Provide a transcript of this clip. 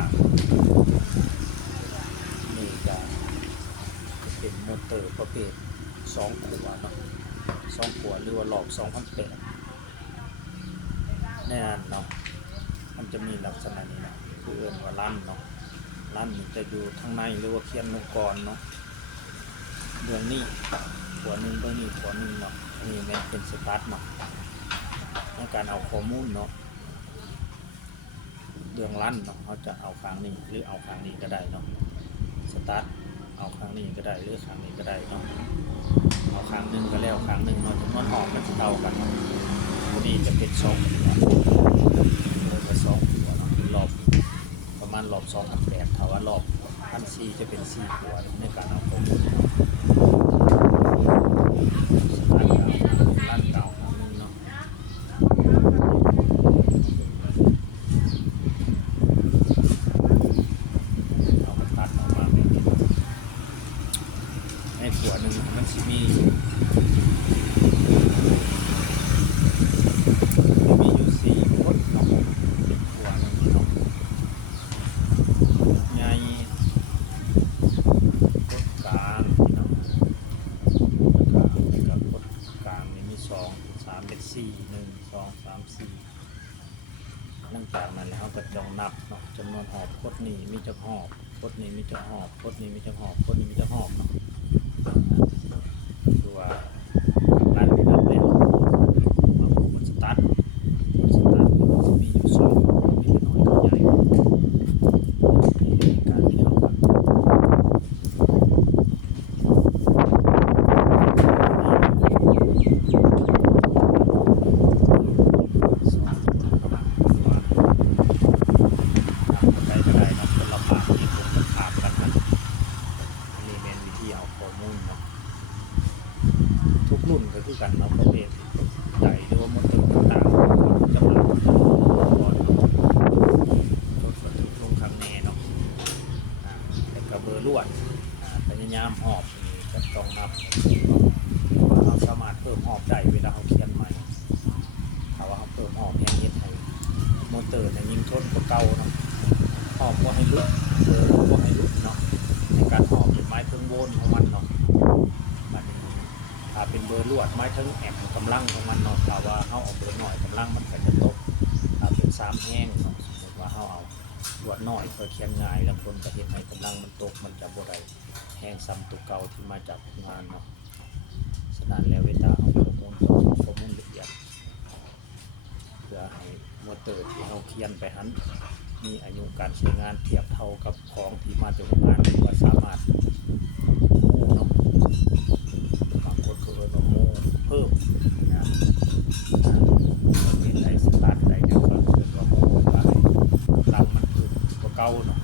างนี่จะเป็นมอเตอร์ประเภท2ขัวเนาะ2ขัวหรือว่ารอบ2008แน่นอนเนาะมันจะมีลักษณะนี้นะคือเอิ้นว่าลั่นเนาะลั่นนี่จะอยู่ข้างในหรือว่าเคียนนุกรเนาะเรื่องนี้ขัวหนึ่งเรื่องนี้ขัวหนึ่งเนาะนี่แม่นเป็นสตาร์ทเนาะในการเอาข้อมูลเนาะเรื่องลั่นเนาะเขาจะเอาครั้งนี้หรือเอาครั้งนี้ก็ได้เนาะสตาร์ทเอาครั้งนี้ก็ได้หรือครั้งนี้ก็ได้เนาะเอาครั้งหนึ่งก็แล้วครั้งหนึ่งเนาะจำนวนออกมันจะเท่ากันเนาะตัวนี้จะเป็น2ตัวเลยว่า2ตัวเนาะรอบประมาณรอบ2008ถ้าว่ารอบ1,400จะเป็น4ตัวในการเอาข้อมูลสตาร์ทลั่นเก่าครั้งนึงเนาะในขัวหนึ่งมันจะมีอยู่4คนเนาะเป็นขัวหนึ่งเนาะใหญ่กดกลางเนาะแล้วก็กดกลางนี่มี2 3เป็น4 1 2 3 4หลังจากนั้นแล้วก็จ้องนับเนาะจำนวนหอบกดนี้มีจักหอบกดนี้มีจักหอบกดนี้มีจักหอบกดนี้มีจักหอบเนาะคือว่าลั่นไปนับแล้วมาบนสตาร์ทมันจะมีอยู่2มีน้อยกับใหญ่การที่เราทุกรุ่นก็คือกันเนาะประเภทใหญ่หรือว่ามอเตอร์ต่างๆจำนวนก่อนรถบรรทุกลงข้างแน่เนาะแต่กระเบอร์ลวดพยายามหอบนี่จะต้องนับเราสามารถเพิ่มหอบได้เวลาเขาเขียนใหม่ถ้าว่าเขาเพิ่มหอบแห้งเฮ็ดให้มอเตอร์เนี่ยยิงทนกว่าเก่าเนาะหอบว่าให้ลุกเบอร์ว่าให้ลุกเนาะในการหอบเป็นไม้เครื่องโบนของมันเนาะถ้าเป็นเบอร์ลวดไม้ทั้งแอมกำลังของมันเนาะถ้าว่าเขาเอาเบอร์หน่อยกำลังมันก็จะตกถ้าเป็น3แห้งเนาะสมมติว่าเขาเอาลวดหน่อยเพื่อเขียนง่ายแล้วคนก็เห็นให้กำลังมันตกมันจะบ่ได้แห้งซ้ำตัวเก่าที่มาจากงานเนาะฉะนั้นแล้วเวลาเอาข้อมูลละเอียดเพื่อให้มอเตอร์ที่เขาเขียนไปหันมีอายุการใช้งานเทียบเท่ากับของที่มาจากงานหรือว่าสามารถเนาะบางคนก็เลยมาโม่เพิ่มนะเป็นไอ้สตาร์ทได้เนี่ยก็คือว่าโม่ว่าให้ลำมันขึ้นกว่าเก่าเนาะ